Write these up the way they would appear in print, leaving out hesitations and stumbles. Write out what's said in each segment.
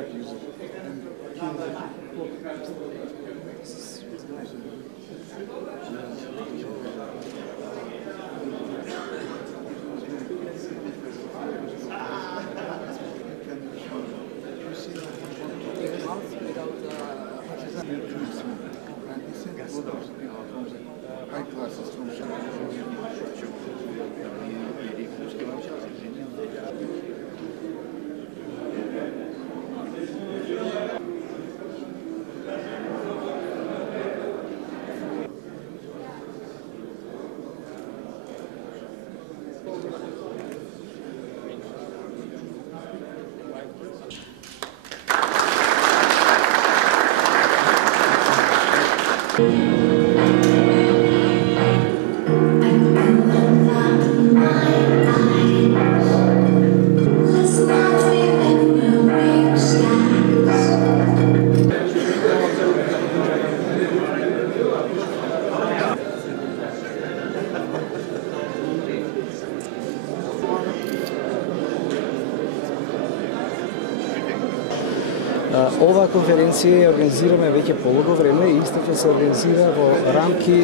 drug user. High classes from Ова конференција организираме веќе полого време и истото се организира во рамки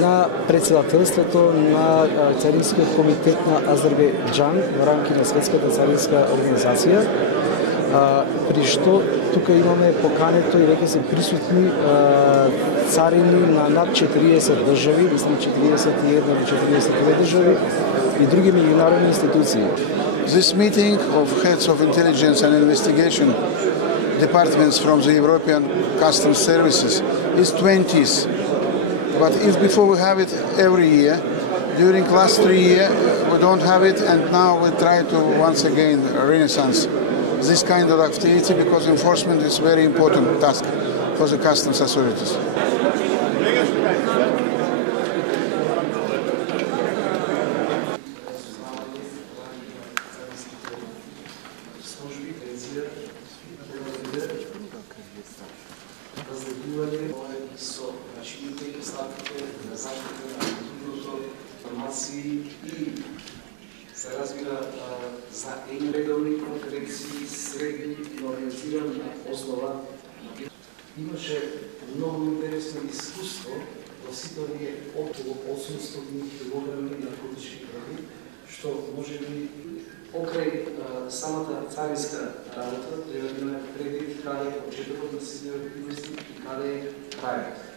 на председателството на Царинскиот комитет на Азербејџан во рамки на Светската царинска организација, при што тука имаме покането и веќе се присутни царини на над 40 држави, мислам 41 или 42 држави и други меѓународни институции. This meeting of heads of intelligence and investigation departments from the European Customs Services is 20th. But if before we have it every year, during last 3 years we don't have it, and now we try to once again renaissance this kind of activity because enforcement is a very important task for the customs authorities. Со начините и статите на заштита на културното информации и се разбира за редовни конференции, средни и организирана основа. Имаше много интересно искуство во сите овие околу 800 килограми наркотични прави, што може би покрај самата царинска работа треба да имаме предвид каде е почетокот на сите активности и каде е крајот.